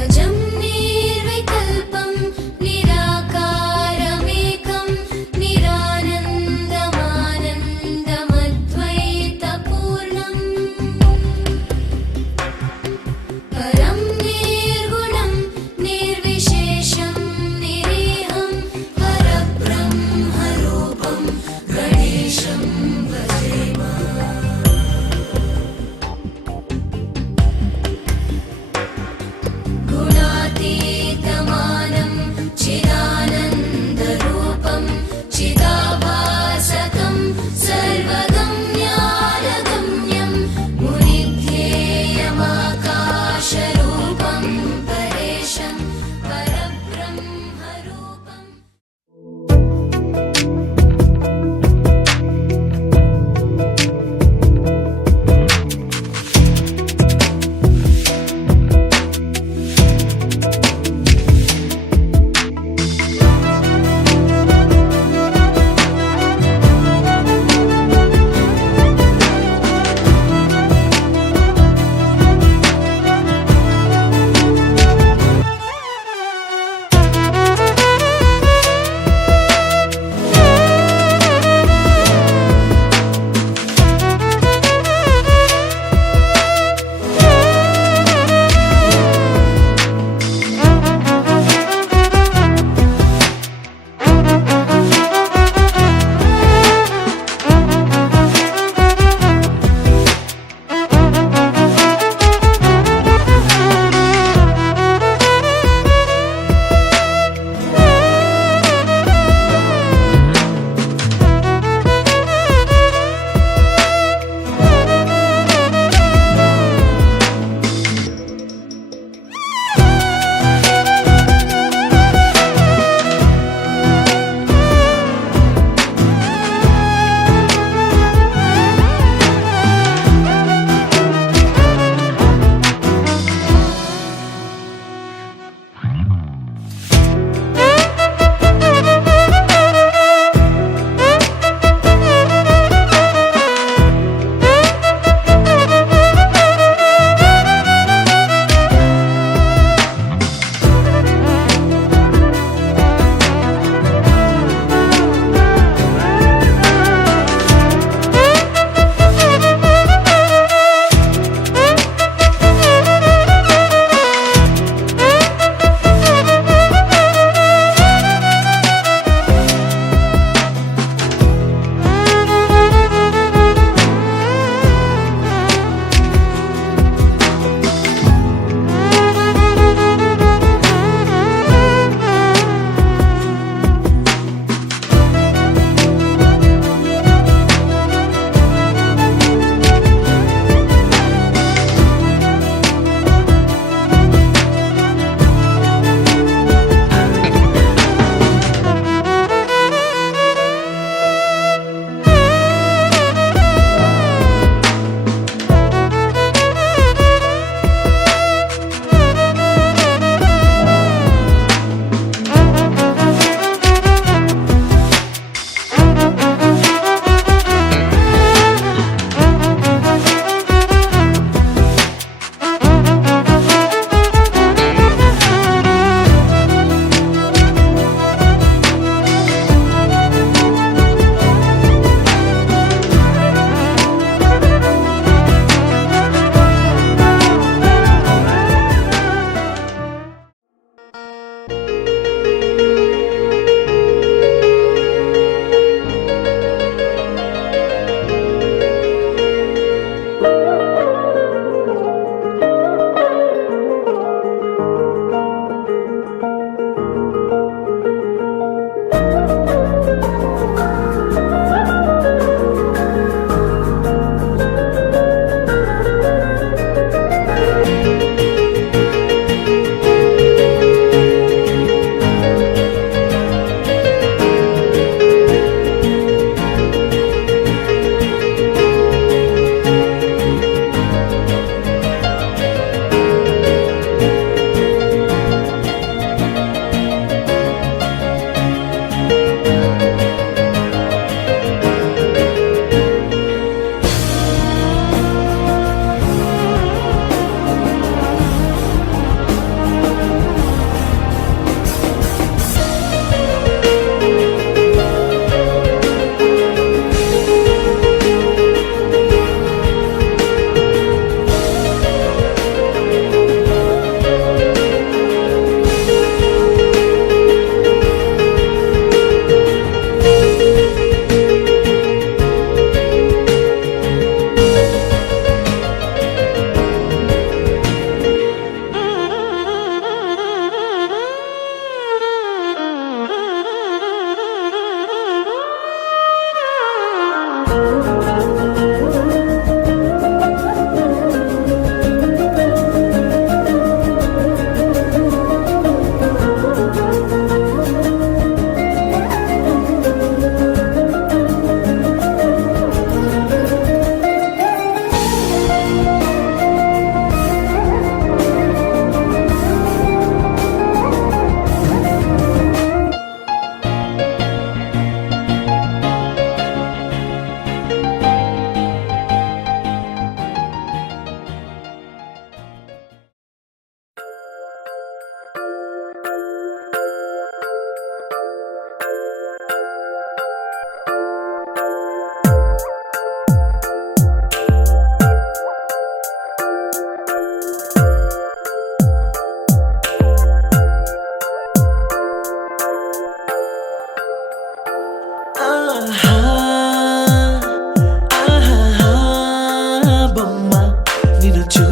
अजं निर्विकल्पं निराकारमेकं निरानन्दमानन्दमद्वैतपूर्णम् परं निर्गुणं निर्विशेषं निरीहं परब्रह्मरूपं गणेशं भजेम।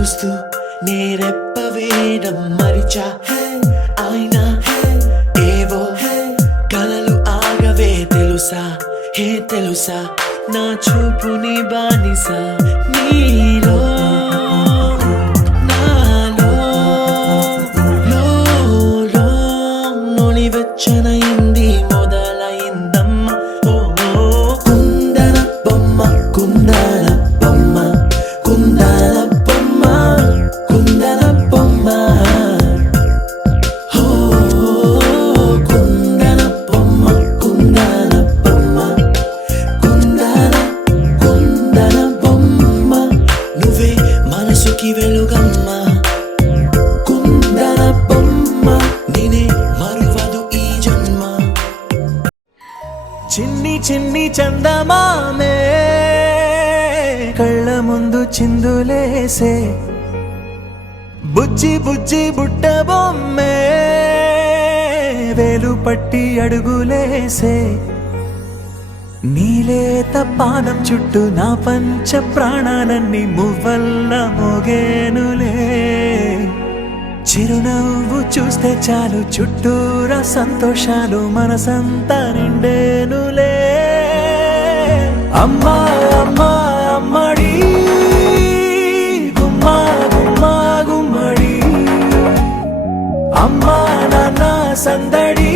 చూస్తూ నేరెప్పవేయడం మరిచా అయినా ఏవో కలలు ఆగవే తెలుసా తెలుసా నా చూపుని బానిసా నీలో నాలో లో నొలివెచ్చనయింది మొదలైందమ్మ ఓ కుందన బొమ్మ కుందన బొమ్మ కుందన బొమ్మ కుందన బొమ్మ ఓ కుందన బొమ్మ కుందన బొమ్మ కుందన కుందన బొమ్మ నువ్వే మనసుకి వెలుగమ్మ కుందన బొమ్మ నేనే మరువదు ఈ జన్మ చిన్ని చిన్ని చందమామే కళ్ళ ముందు చిందులేసే బుజ్జి బుజ్జి బుట్ట బొమ్మే వేలు పట్టి అడుగులేసే నీలేత పాదం చుట్టూ నా పంచ ప్రాణాలన్నీ మువ్వల్ల మోగేనులే చిరునవ్వు చూస్తే చాలు చుట్టూరా సంతోషాలు మనసంతా నిండేనులే అమ్మా అమ్మా అమ్మడి గుమ్మా గుమ్మా గుమ్మడి అమ్మా నాన్న సందడి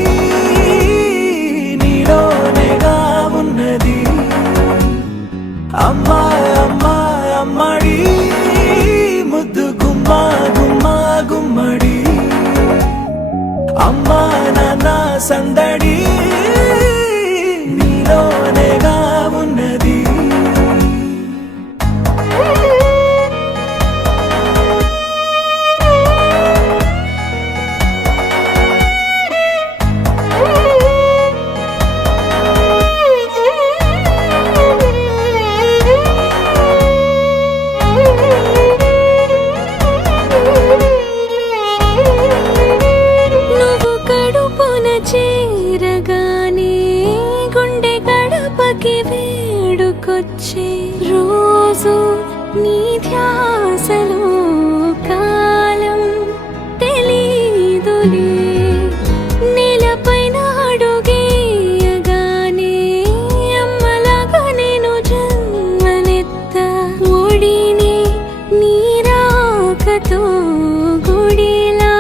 నీలోనేగా ఉన్నది అమ్మా అమ్మా అమ్మడి ముద్దు గుమ్మా గుమ్మా గుమ్మడి అమ్మా నాన్న సందడి నీలోనేగా ఉన్నది నువ్వు కడుపున చేరగానే గుండె గడపకి వేడుకొచ్చే రోజు నీ ధ్యాసలో కాలం తెలీదులే నేలపైన అడుగేయగానే అమ్మలాగా నేను జన్మనెత్త ఒడిని నీ రాకతో గుడిలా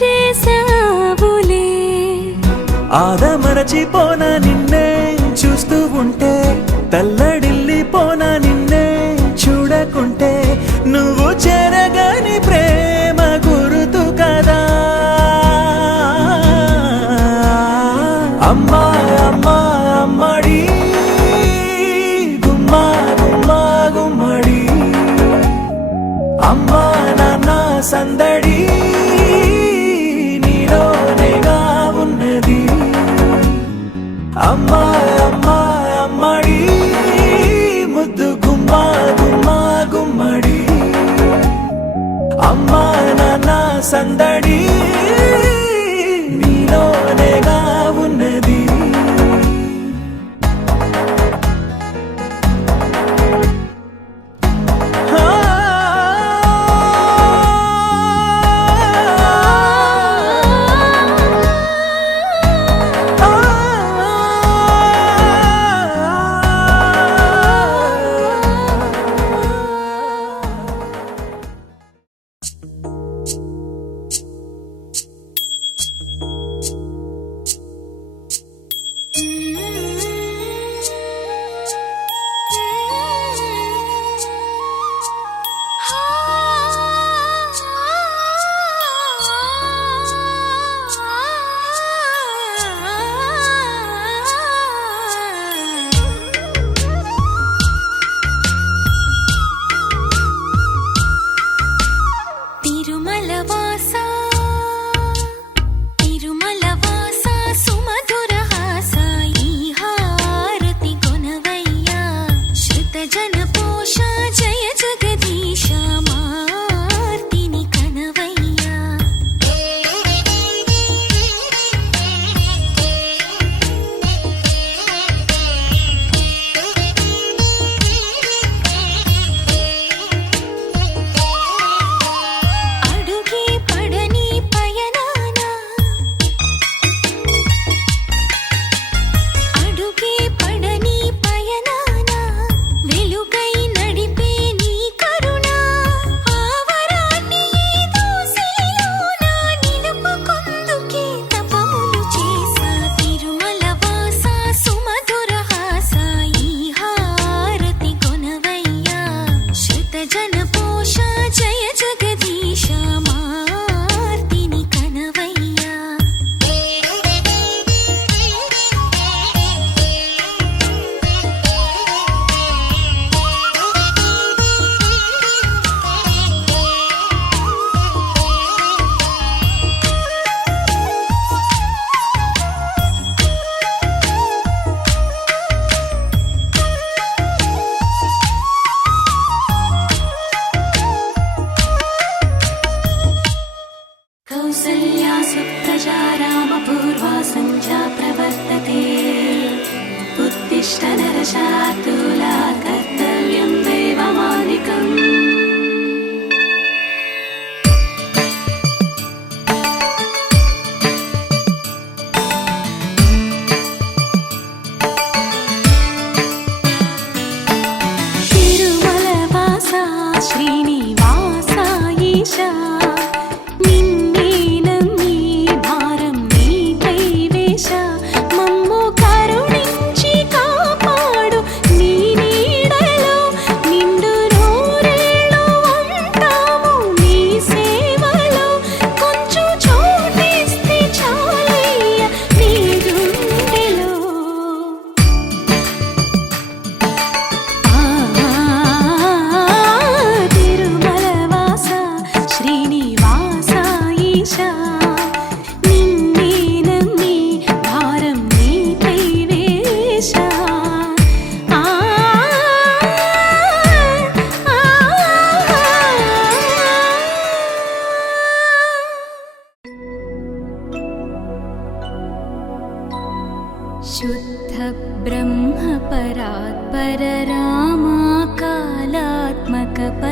చేసావులే ఆదమరచిపోనా నిన్నే చూస్తూ ఉంటే తల్లడిల్లిపోనా నిన్నే చూడకుంటే నువ్వు చెరగని ప్రేమ గురుతు కదా అమ్మా అమ్మా అమ్మడి గుమ్మా గుమ్మా గుమ్మడి అమ్మా నాన్న సందడి నీలోనేగా ఉన్నది అమ్మా అమ్మా అమ్మడి ముద్దు గుమ్మా గుమ్మా గుమ్మడి అమ్మా నాన్న సందడి నీలోనేగా ఉన్నది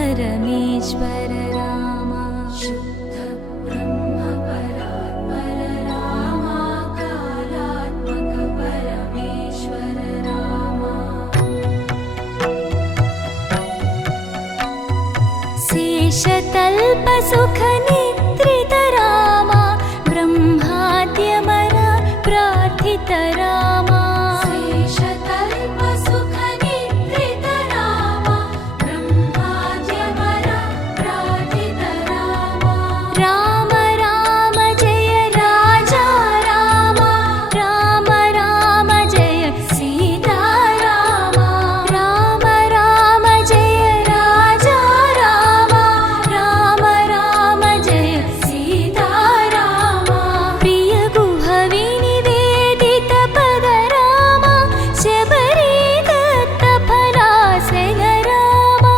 परमेश्वर रामा शुद्ध ब्रह्म परात्पर रामा कालात्मक परमेश्वर रामा शेषतल्प सुख निद्रित रामा ब्रह्माद्यमर प्रार्थित रामा शेषतल्प सुख निद्रित रामा ब्रह्माद्यमर प्रार्थित रामा राम राम जय राजा रामा राम राम जय सीता रामा राम राम जय राजा रामा राम राम जय सीता रामा प्रिय गुहवि निवेदित पद रामा शबरी दत्त फलासन रामा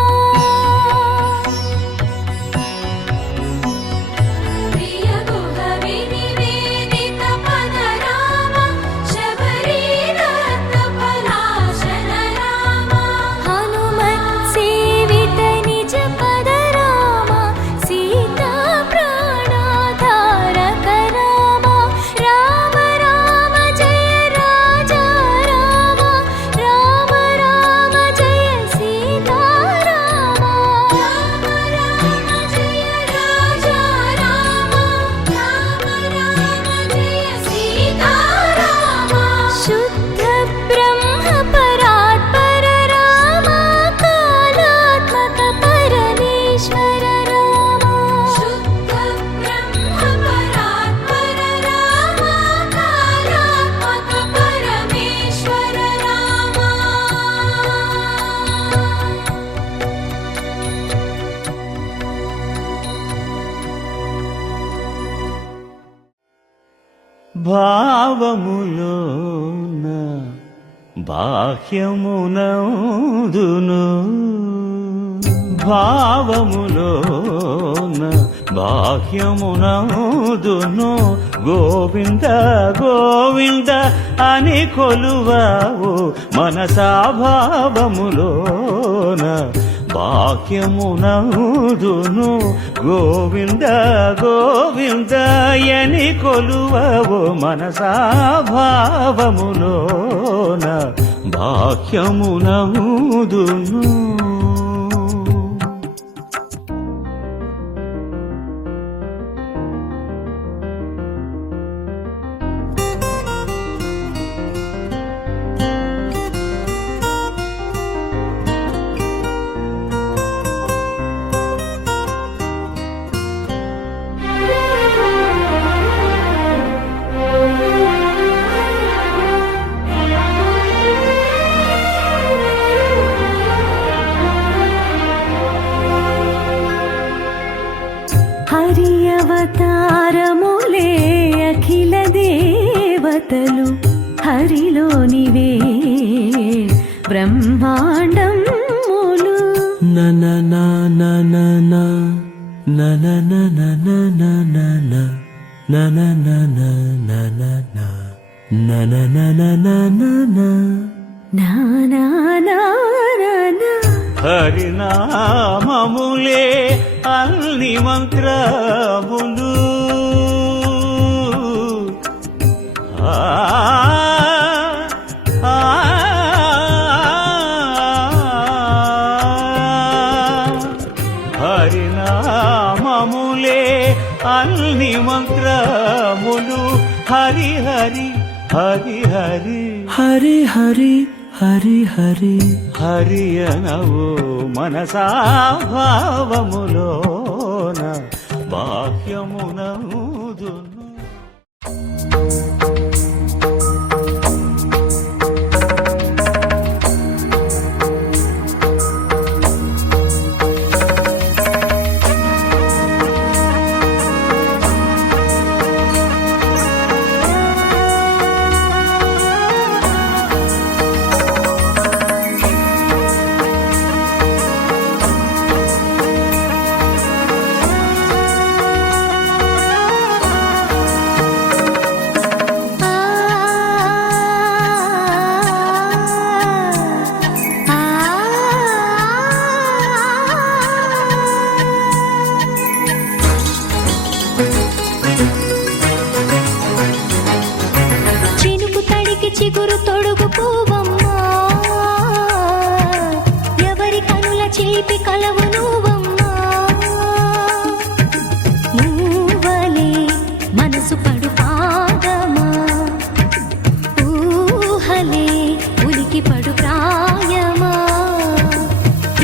प्रिय गुहवि निवेदित पद रामा शबरी दत्त फलासन रामा हनुमत् सेवित निज पद रामा सीता प्राणाधारक रामा राम राम जय राजा रामा राम राम जय सीता रामा राम राम जय राजा रामा राम राम जय सीता रामा शुद्ध ब्रह्म परात्पर रामा कालात्मक परमेश्वर रामा शुद्ध ब्रह्म परात्पर रामा कालात्मक परमेश्वर रामा భావములోన బాహ్యమునందును భావములోన బాహ్యమునందును గోవింద గోవింద అని కొలువావు మనసా భావములోన బాహ్యమునందును గోవింద గోవిందయని కొలువవు మనసా భావములోన బాహ్యమునందును హరి అవతారములే అఖిల దేవతలు హరిలోనివే బ్రహ్మాండములు నన నన నన నన నన నన నన నన నన నన నన నన నన నానా హరినామములే అన్ని మంత్రములు ఆ ఆ హరినామములే అన్ని మంత్రములు హరి హరి హరి హరి హరి హరి హరి హరి హరి అనవు మనసా భావములోన బాహ్యమునందును చిలిపి కలవు నువ్వమ్మా నువ్వలే మనసు పడు పాదమా ఊహలే ఉలికి పడు ప్రాయమా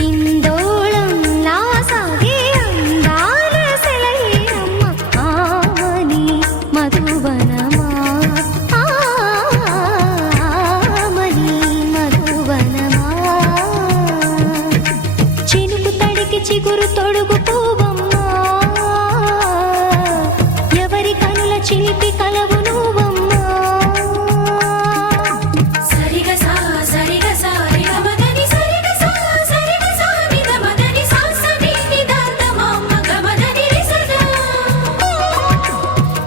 ఇందోళంలా సాగే అందాల సెలయేరమ్మ ఆమని మధువనమా ఆమని మధువనమా చినుకు తడికి చిగురు తొడుగు పువ్వమ్మా ఎవరి కనుల చిలిపి కలవు నువ్వమ్మా సరిగ సా సరిగ సా రిగ మదని సరిగ సా సరిగ సా నిద మదని సా సని నిద తమమ్మ గ మదని రిసదా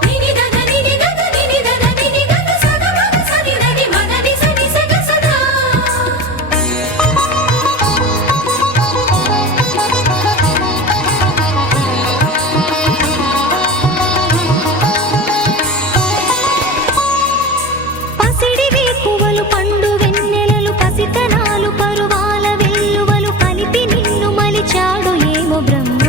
నిని దద నిని గద నిని దద నిని గద సద మగ సని దని మదని సని సగ సదా పసిడి వేకువలు పండు వెన్నెలలు పసితనాలు పరువాల వెల్లువలు కలిపి నిన్ను మలిచాడు ఏమో బ్రహ్మ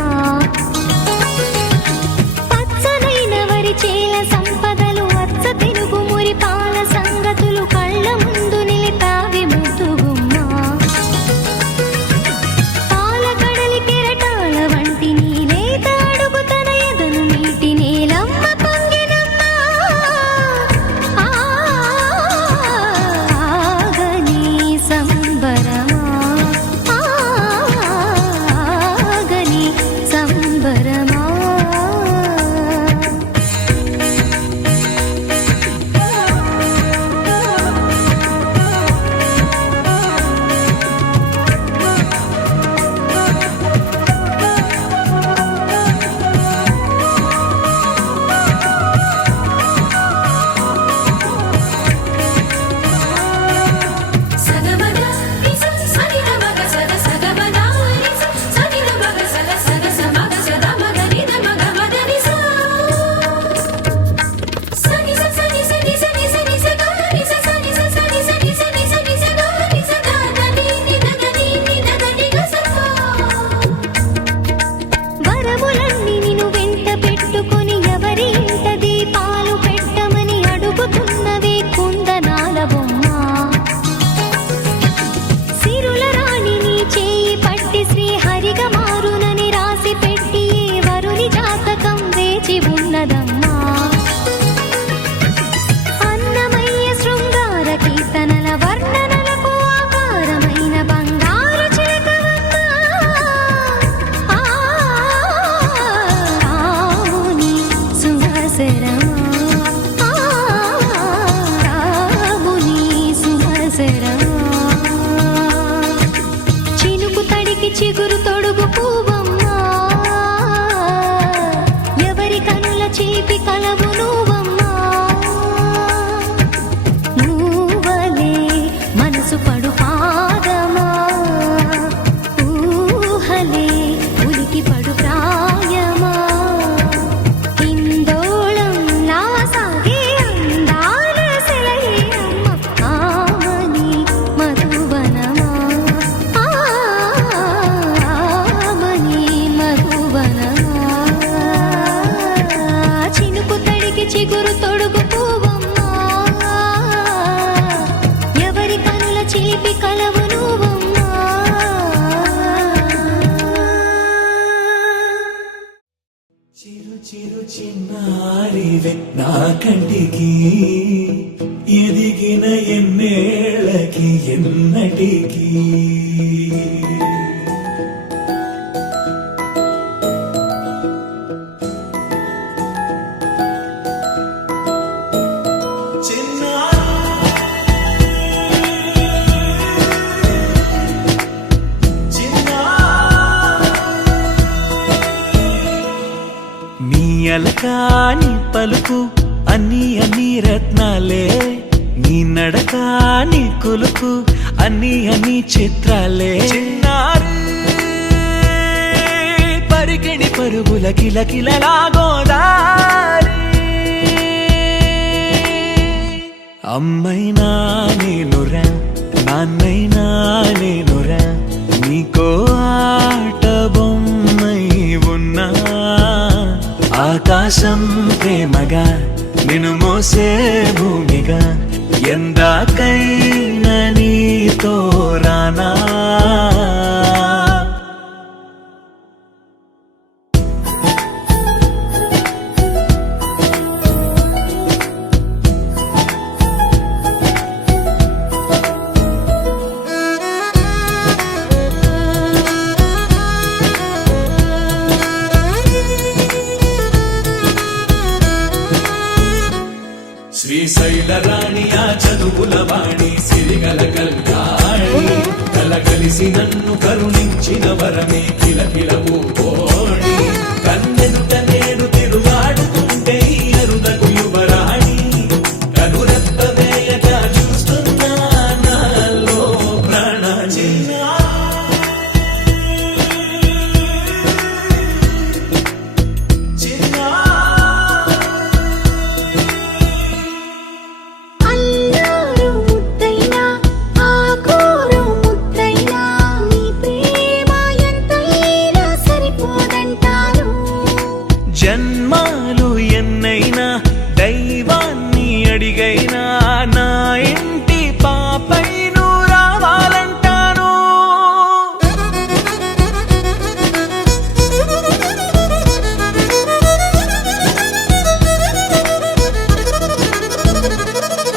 పచ్చనైన వరి చేల సంపదలు అచ్చ తెలుగు మురి పాల సంగతులు కళ్ళ ముందు నిలిపావి ముద్దుగుమ్మ పాల కడలి కెరటాల వంటి నీలేత అడుగు తన ఎదను నీటి నేలమ్మ పొంగినమ్మ ఆగని సంబరమా ఆగని సంబరమా సగమద రిస సని ద మగ సద సగమద రిస సని ద మగ సద సగ సమగ సద మగ నిద మగ మదని సా సని స సని సని సని సని స గ ని స సని స సని సని సని సని స గ ని స ద ద ని ని ద ద ని ని ద ద ని గ స వరములన్నీ నిన్ను వెంట పెట్టుకొని ఎవరి ఇంట దీపాలు పెట్టమని అడుగుతున్నవే కుందనాల బొమ్మ సిరుల రాణి నీ చేయి పట్టి శ్రీహరిగా మారునని రాసి పెట్టి ఏ వరుని జాతకం వేచి ఉన్నదమ్మా అన్నమయ్య శృంగార కీర్తనల వర్ణనలకు ఆకారమైన బంగారు చిలకవమ్మా రాముని సుమసరమా రాముని సుమసరమా చినుకు తడికి చిగురు తొడుగు పువ్వమ్మా ఎవరి కనుల చిలిపి కలవు నువ్వమ్మా నువ్వలే మనసు పడు పాదమా ఊహలే ఉలికి పడు ప్రాయమా ఇందోళంలా సాగే అందాల సెలయేరమ్మ ఆమని మధువనమా ఆమని మధువనమా చినుకు తడికి చిగురు తొడుగు పువ్వమ్మా ఎవరి కనుల చిలిపి కలవు నువ్వమ్మా చిరు చిరు చిన్నారివే నా కంటికి ఎదిగిన ఎన్నేళ్ళకి ఎన్నటికి నీ అలకాని పలుకు అన్ని అన్ని రత్నాలే నీ నడక నీ కులుకు అన్ని అన్ని చిత్రాలే చిన్నారు పరికిణి పరుగుల కిలకిలలా గోదారి అమ్మైనా నేనురా నాన్నైనా నేనురా నీకో ఆట బొమ్మై ఉన్నా ఆకాశం ప్రేమగా నిన్ను మోసే భూమిగా ఎందాకైనా నీతో రానా శ్రీశైల రాణి ఆ చదువుల వాణి సిరిగల కల్యాణి కలగలిసి నన్ను కరుణించిన వరమే కిలకిల పూకోణి కన్నెదుట నేను తిరుగాడుతుంటే ఈ అరుదకు యువరాణి కనురెప్ప వేయగా చూస్తున్నా నాలో ప్రాణ అల్లారు ముద్దైనా ఆకోరు ముద్దైనా నీ ప్రేమ ఎంతైనా సరిపోదంటారు జన్మాలు ఎన్నైనా దైవాన్ని అడిగైనా నా ఇంటి పాపై నువ్వు రావాలంటాను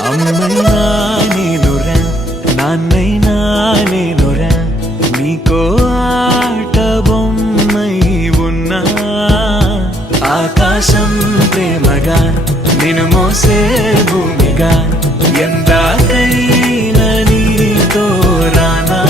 అమ్మైనా నేనురా నాన్నైనా నేనురా నీకో ఆట బొమ్మై ఉన్నా ఆకాశం ప్రేమగా నిన్ను మోసే భూమిగా ఎందాకైనా నీతో రానా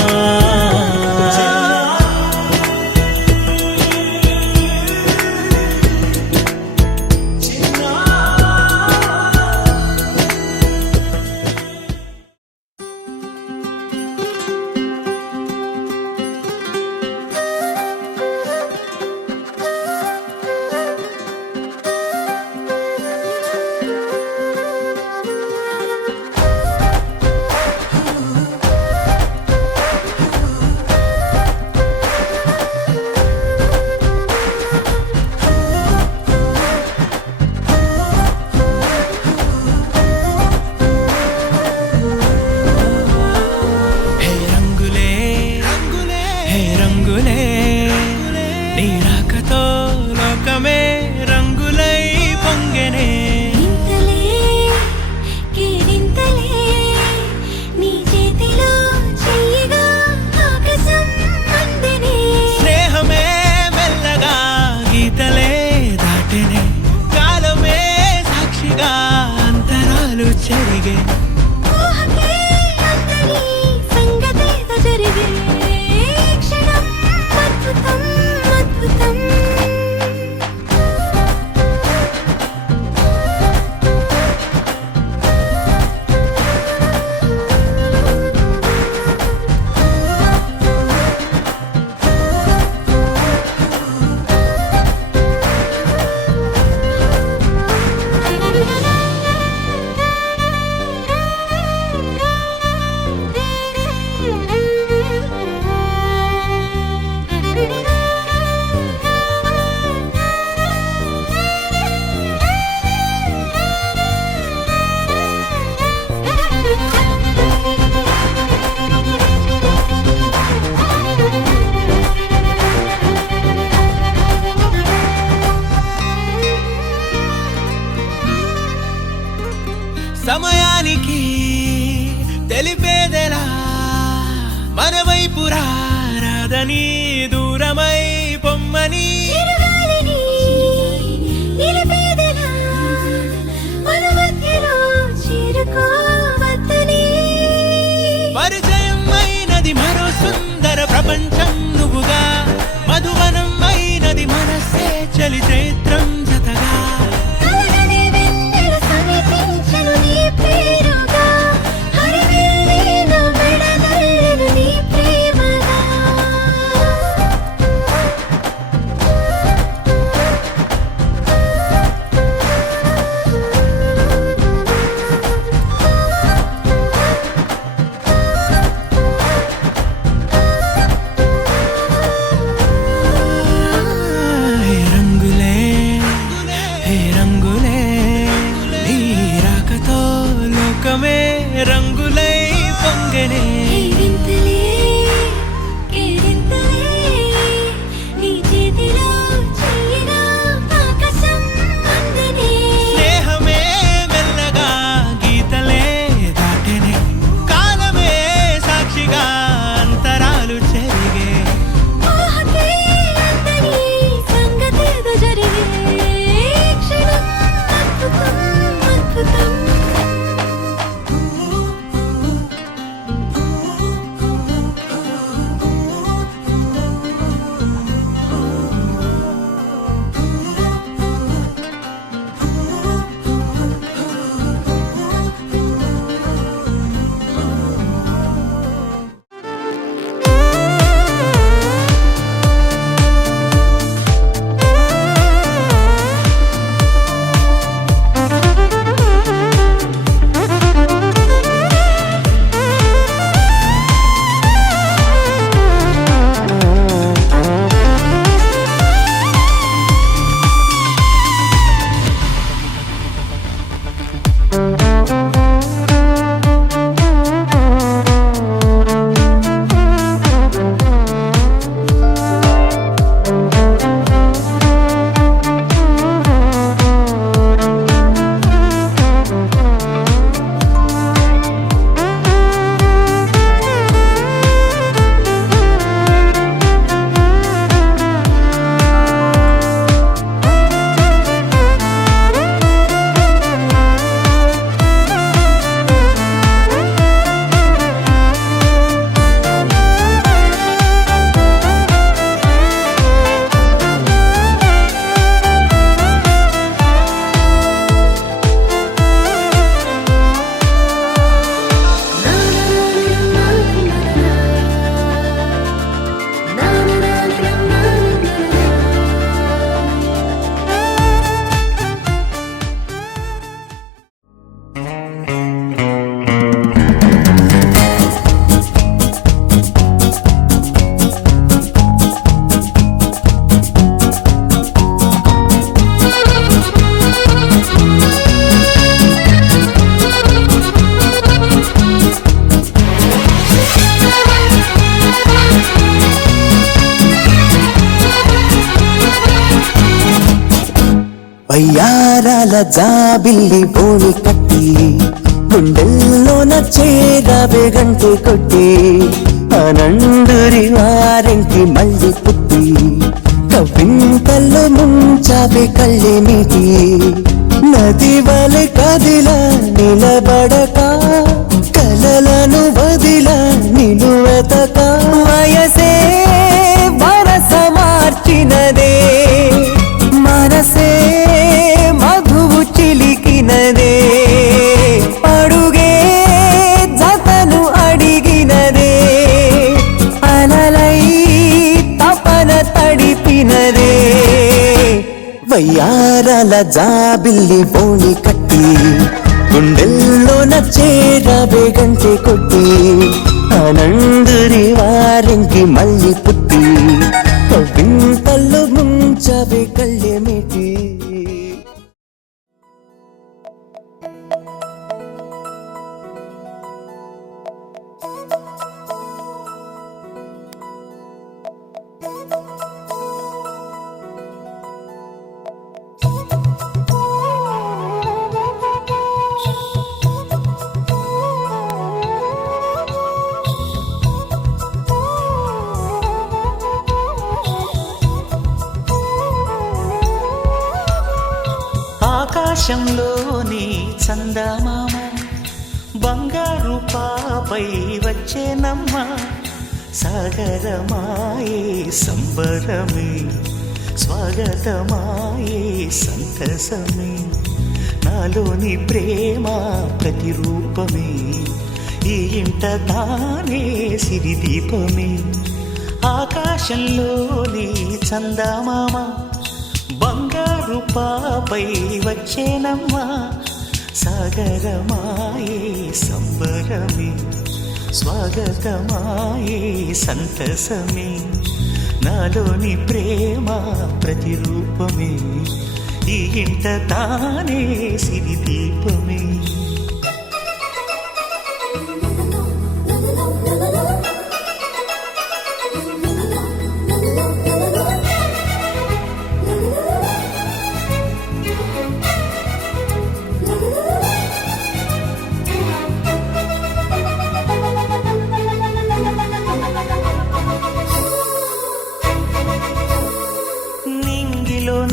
హే రంగులే హే రంగులే నీ రాకతో లోకమే రంగులై పొంగెనే ఇంతలే కేరింతలే నీ చేతిలో చెయ్యగా ఆకాశం అందెనే స్నేహమే మెల్లగా గీతలే దాటెనే కాలమే సాక్షిగా అంతరాలు చెరిగే ఊహకే అందని సంగతేదో జరిగే క్షణం అద్భుతం అద్భుతం సమయానికి తెలిపేదెలా మన వైపు రాదని దూరమై పొమ్మని చిరుగాలిని నిలిపేదెలా మన మధ్యలో చేరుకోవద్దని పరిచయం అయినది మరో సుందర ప్రపంచం నువ్వుగా మధువనం అయినది మనసే చలి చైత్రం జతగా కలగని వెన్నెల సమీపించను నీ పేరుగా హరివెల్లి నా మెడనల్లెను నీ ప్రేమగా వయ్యారాల జాబిల్లి బోని కట్టి గుండెల్లోన చేరవే గంటె కొట్టి ఆనందురి వారెంకి మళ్ళీ పుట్టి కవింతల్లో ముంచావే కళ్ళే నీటి నది వలె కదిలా నిలబడక కలలను వదిల నిను వెతక వయసే వరస మార్చినదే మనసే మధువు చిలికినదే అడుగే జతను అడిగినదే అలలై తపన తడిపినదే వయ్యారాల జాబిల్లి బోని కట్టి గుండెల్లోన చేరవే గంటె కొట్టి ఆనందురి వారింకి మళ్ళీ పుట్టి కవింతల్లో ముంచవే కళ్ళేమిటి ఆకాశంలోని చందమామ బంగారు పాపై వచ్చేనమ్మ సాగరమాయే సంబరమే స్వాగతమాయే సంతసమే నాలోని ప్రేమ ప్రతిరూపమే ఈ ఇంట తానే సిరిదీపమే ఆకాశంలోని చందమామ బంగారు పాపై వచ్చేనమ్మా సాగరమాయే సంబరమే స్వాగతమాయే సంతసమే నాలోని ప్రేమ ప్రతిరూపమే ఈ ఇంట తానే సిరిదీపమే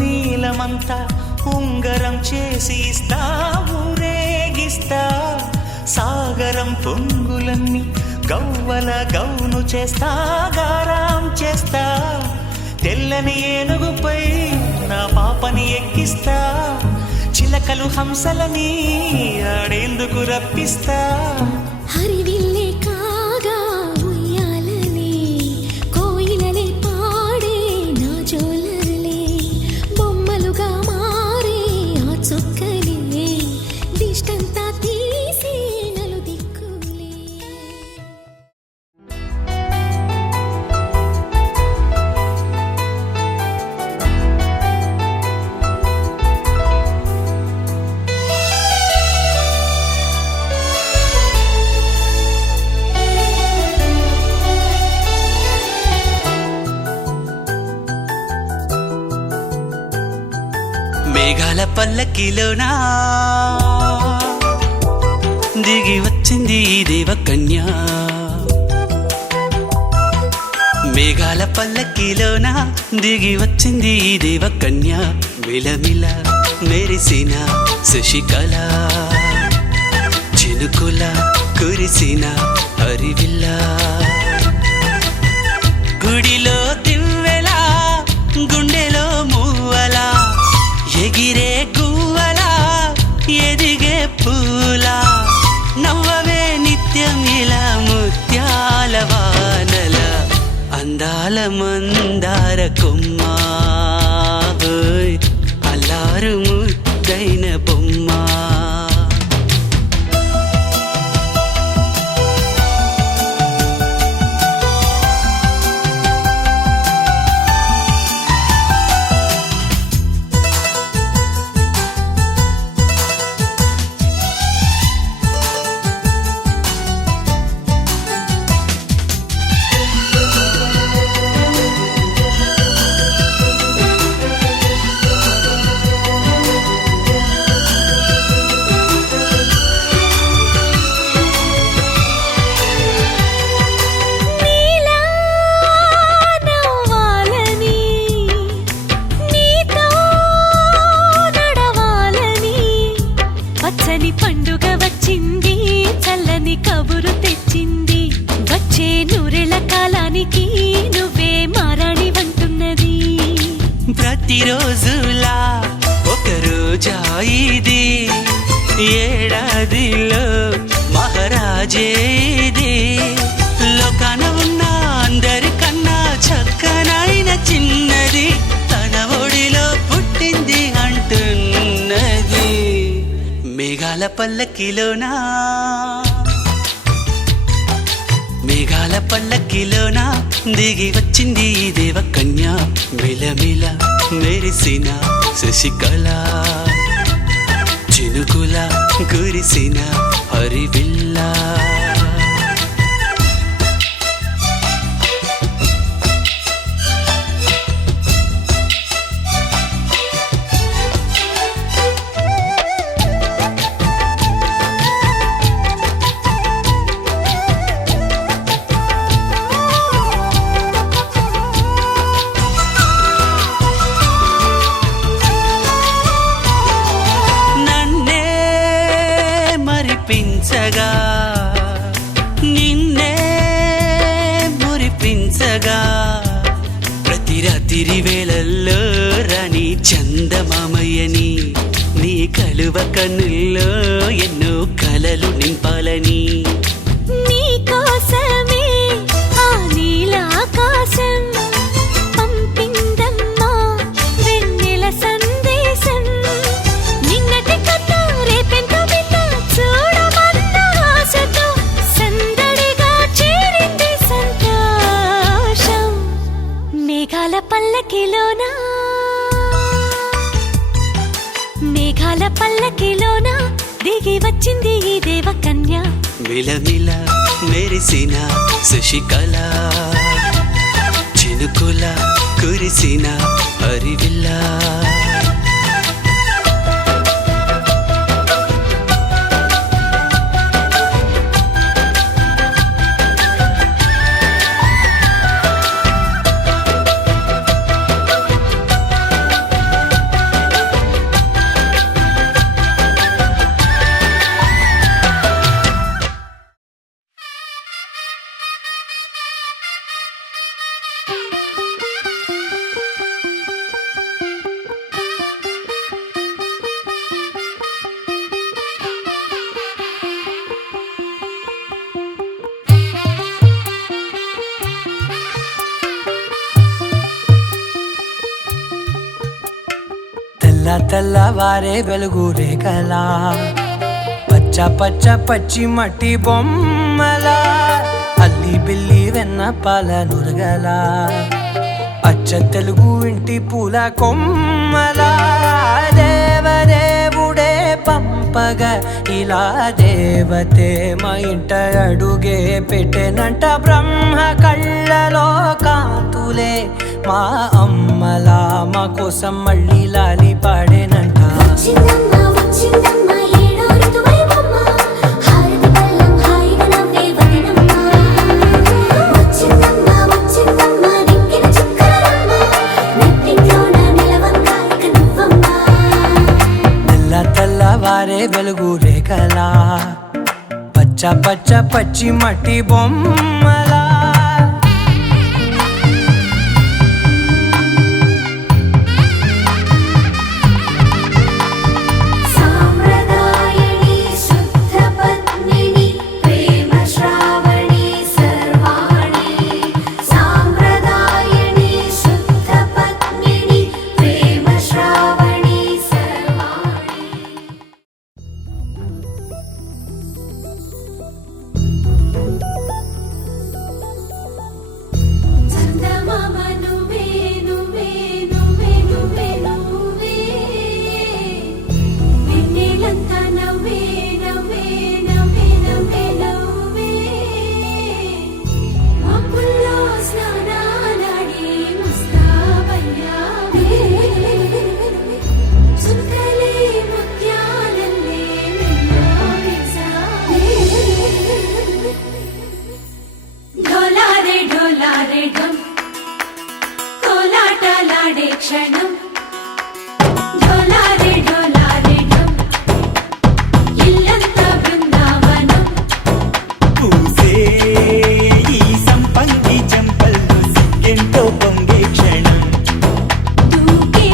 నీలమంతా ఉంగరం చేసి ఇస్తా ఊరేగిస్తా సాగరం పొంగులన్నీ గవ్వల గౌను చేస్తా గారాం చేస్తా తెల్లని ఏనుగుపై నా పాపని ఎక్కిస్తా చిలకలు హంసలని ఆడేందుకు రప్పిస్తా హరివిల్లే కాగా ఉయ్యాలనే కోయిలనే పాడే నా జోలలే బొమ్మలుగా మారే ఆ చొక్కలే దిష్టంతా తీసి నలు దిక్కులే మేఘాల పల్లకిలోనా దిగి వచ్చింది ఈ దేవకన్య మేఘాల పల్లకిలోనా దిగి వచ్చింది ఈ దేవకన్య మిలమిల మెరిసిన శశికళ చినుకుల కురిసిన హరివిల్ల గుడిలో దివ్వెలా గుండెలో మూవలా ఎగిరే గువ్వలా ఎదిగే పూలా నవ్వవే నిత్యం ఇలా ముత్యాల వానల అందాల మందార కొమ్మ అల్లారు ముద్దైన బొమ్మ ప్రతిరోజులా ఒక రోజా ఇది, ఏడాదిలో మహారాజే ఇది. లోకాన ఉన్న అందరికన్నా చక్కనైన చిన్నది తన ఒడిలో పుట్టింది అంటున్నది. మేఘాల పల్లకిలోనా, మేఘాల పల్లకిలోనా దిగి వచ్చింది ఈ దేవకన్య. మిలమిల మెరిసిన శశికళ, చినుకుల కురిసిన హరివిల్లా. నిన్నే మురిపించగా ప్రతి రాత్రి వేళల్లో రాణి చందమామయ్యని, నీ కలువ కన్నుల్లో ఎన్నో కలలు నింపాలని. నీ కోసమే ఆ నీలాకాశం పంపిందమ్మా వెన్నెల సందేశం. నిన్నటి కథ రేపెంత వింత చూడమన్న ఆశతో సందడిగా చేరింది సంతోషం. మేఘాల పల్లకిలోనా, మేఘాల పల్లకిలోనా దిగి వచ్చింది ఈ దేవకన్య. మిలమిల మెరిసిన శశికళ, చినుకుల కురిసిన హరివిల్లా. తెల్లవారే వెలుగు రేఖలా, పచ్చ పచ్చ పచ్చి మట్టి బొమ్మలా, అల్లి బిల్లి వెన్న పాల నురగలా, అచ్చ తెలుగు ఇంటి పూల కొమ్మలా. దేవదేవుడే పంపగా ఇలా దేవతే మా ఇంట అడుగే పెట్టెనంట. బ్రహ్మ కళ్ళలో కాంతులే మా అమ్మలా మా కోసం మళ్ళీ లాలి పాడేనంట. వచ్చిందమ్మ వచ్చిందమ్మ ఏడో ఋతువైవమ్మ, హారతి పళ్ళం హాయిగా నవ్వే వదినమ్మ. వచ్చిందమ్మ వచ్చిందమ్మ నిక్కిన చుక్కలమ్మ, నెట్టింట్లోన నిలవంగా ఇక నువ్వమ్మ. తెల్లవారే వెలుగు రేఖలా, పచ్చ పచ్చ పచ్చి మట్టి బొమ్మలా. సాంప్రదాయని శుద్ధ పద్మిని ప్రేమ శ్రావణి సర్వాణి. సాంప్రదాయని శుద్ధ పద్మిని ప్రేమ శ్రావణి సర్వాణి. చందమామ నువ్వే నువ్వే నువ్వే నువ్వే నువ్వే, వెన్నెలంతా నవ్వే నవ్వే నవ్వే నవ్వే నవ్వే. మబ్బుల్లో స్నానాలాడి ముస్తాబయ్యావే, చుక్కలే ముత్యాలల్లే వెన్నో వేసావే. ఢోలారే ఢోలారే ఢం, కోలాటలాడే క్షణం. ఢోలారే ఢోలారే ఢం, ఇల్లంతా బృందావనం. పూసే ఈ సంపంగి చెంపల్లో సిగ్గెంతో పొంగే క్షణం. దూకే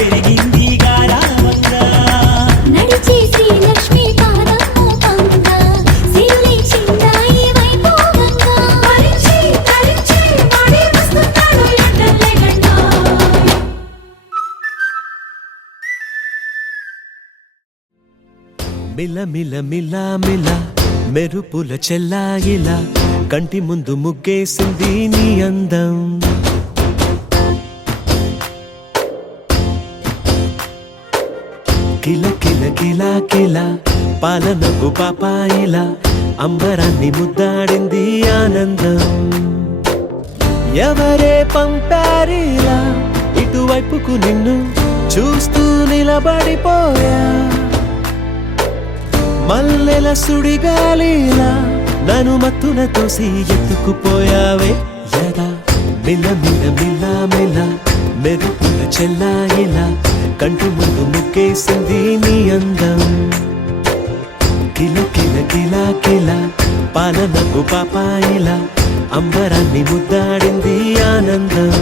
పెరిగింది గారావంగా నడిచే శ్రీలక్ష్మి పాదము పంగా సిరులే చిందాయి వైభోగంగా భరించి ధరించి వాడే వస్తున్నాడు ఎండలే గంట మిల మిల మిల మిల మెరుపుల చెల్లాయిలా కంటి ముందు ముగ్గేసింది నీ అందం కిల కిల కిల కిల పాలనకు పాపాయిలా అంబరాన్ని ముద్దాడింది ఆనందం ఎవరే పంపారిలా ఇటువైపుకు నిన్ను చూస్తూ నిలబడిపోయా మల్లెల సుడిగాలిలా నన్ను మత్తున తోసి ఎత్తుకుపోయావే యదా మిల మిల మిల మిల మెరుపుల చెల్లాయిలా కంటి ముందు ముక్కేసింది నీ అందం కిల కిల కిల కిల పాలనకు పాపాయిలా అంబరాన్ని ముద్దాడింది ఆనందం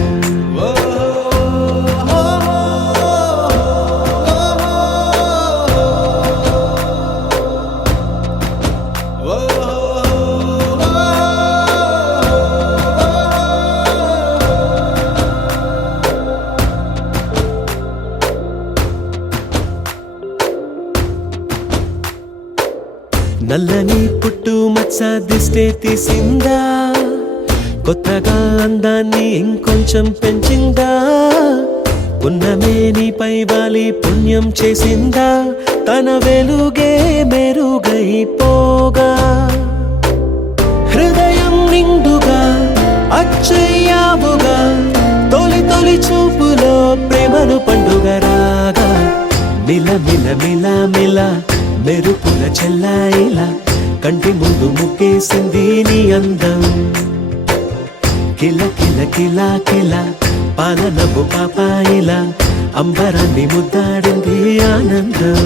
నల్లని పుట్టు మచ్చ దిష్టే తీసిందా కొత్తగా అందాన్ని ఇంకొంచెం పెంచిందా ఉన్నమే నీపై వాలి పుణ్యం చేసిందా తన వెలుగే మెరుగైపోగా హృదయం నిండుగా అచ్చయ్యావుగా తొలి తొలి చూపులో ప్రేమను పండుగ రాగా మిల మిల మిల మిల మెరుపుల చెల్లాయిలా కంటి ముందు ముక్కేసింది నీ అందం కిల కిల కిల కిల పాలనపు పాపాయిలా అంబరాన్ని ముద్దాడింది ఆనందం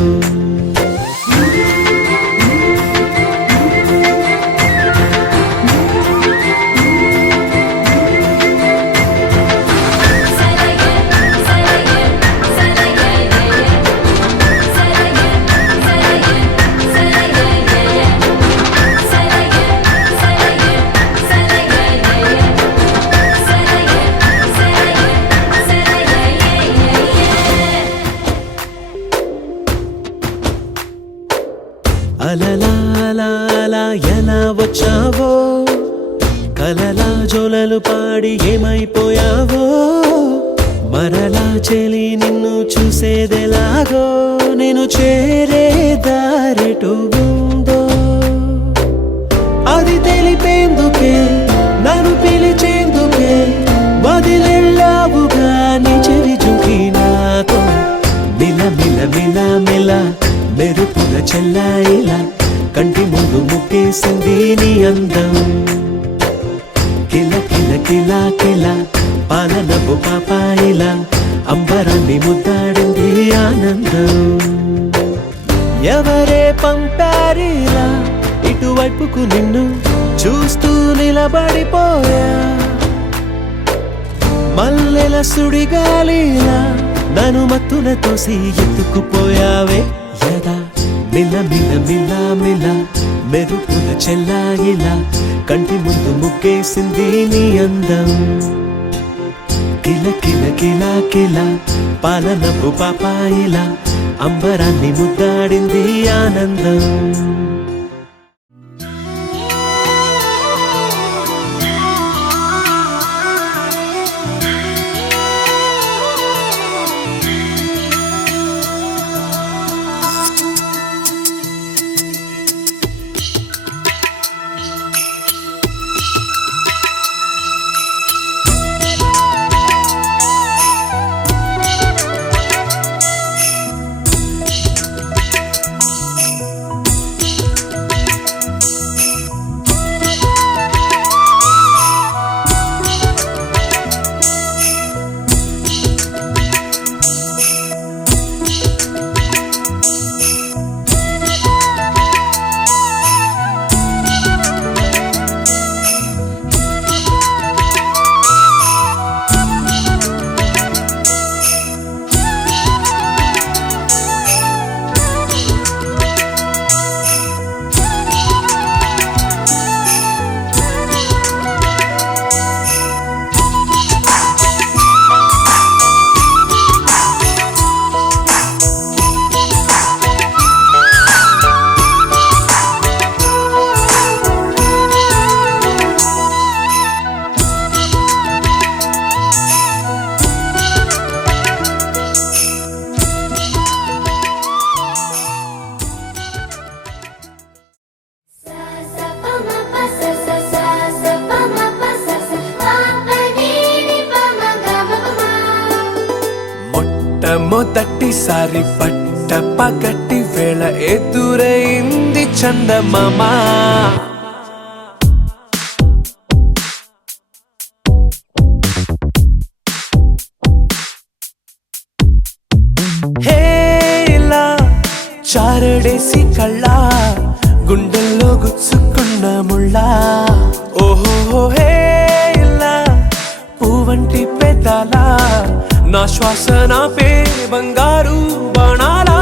అలలా అలా అలా ఎలా వచ్చావో కలలా జోలలు పాడి ఏమైపోయావో మరలా చెలి నిన్ను చూసేదెలాగో నేను చేరే దారెటు ఉందో అది తెలిపేందుకే నన్ను పిలిచేందుకే వదిలెళ్ళావుగా నీ చెవి జుకి నాతో మిల మిల మిల మిల మెరుపుల చెల్లాయిలా కంటి ముందు ముక్కేసింది నీ అందం కిల కిల కిల కిల పాలనపు పాపాయిలా అంబరాన్ని ముద్దాడింది ఆనందం ఎవరే పంపారిలా ఇటువైపుకు నిన్ను చూస్తూ నిలబడిపోయా మల్లెల సుడిగాలిలా నన్ను మత్తున తోసి ఎత్తుకుపోయావే యదా మిల మిల మిల మిల మెరుపుల చెల్లాయిలా కంటి ముందు ముక్కేసింది నీ అందం కిల కిల కిల కిల పాలనపు పాపాయిలా అంబరాన్ని ముద్దాడింది ఆనందం మొదటిసారి పట్ట పగటి వేళ ఎదురైంది చందమామ హేలా చారడేసి కళ్ళ గుండెల్లో గుచ్చుకున్న ముళ్ళ ఓహో హేలా పూవంటి పెదాల నా శ్వాస నా పే బంగారు బాణాలా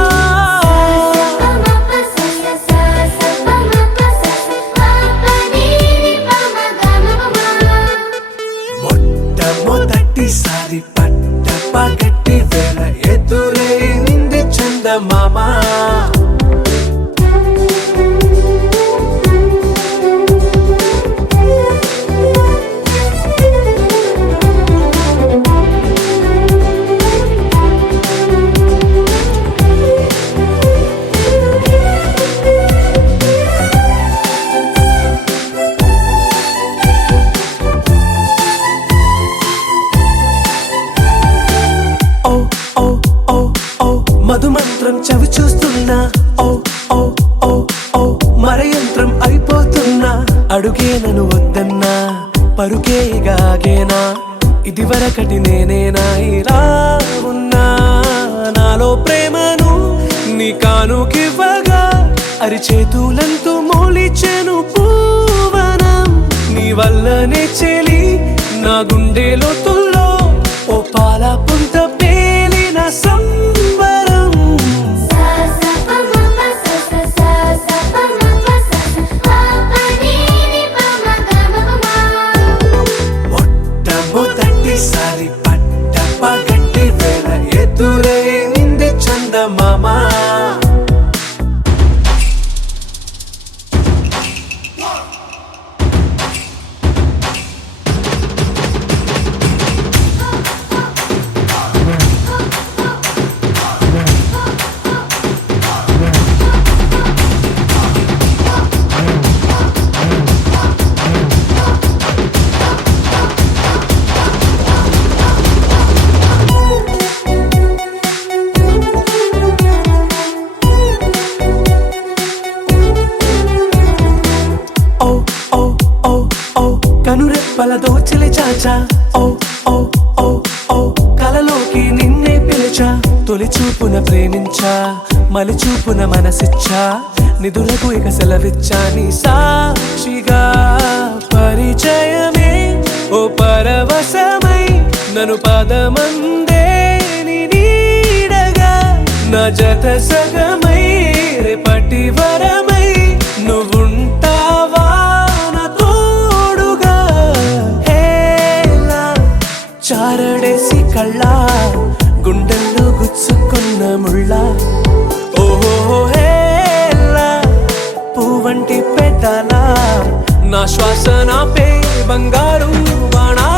మొట్టమొదటిసారి పట్ట పగటి వేళ ఎదురైంది చందమామ మధుమంత్రం చవి చూస్తున్నా ఓ ఓ ఓ ఓ మరయంత్రం అయిపోతున్నా అడుగే నన్ను వద్దన్నా పరుకేగాగేనా ఇదివరకటి నేనేనా ఇలా ఉన్నా నాలో ప్రేమను నీ కానుకివ్వగా అరిచేతులంతూ మోలిచెను పూవనం నీ వల్లనే చెలి నా గుండె లోతుల్లో ఓ పాల పుంత పేలిన సంబరం మొట్టమొదటిసారి పట్ట పగటి వేళ ఎదురైంది చందమామ కనురెప్పల దోచలి చాచా ఓ ఓ ఓ ఓ కలలోకి నిన్నే పిలిచా తొలి చూపున ప్రేమించా మలి చూపున మనసిచ్చా నిధులకు ఇక సెలవిచ్చా నీ సాక్షిగా పరిచయమే ఓ పరవశమై నన్ను పదమందే నీ నీడగా నా జత సగమై రేపటి వరమై నువ్వుంటావా చారడేసి కళ్ళ గుండెల్లో గుచ్చుకున్న ముళ్ళ ఓహో హేలా పూవంటి పెదాల నా శ్వాస నా పే బంగారు బాణా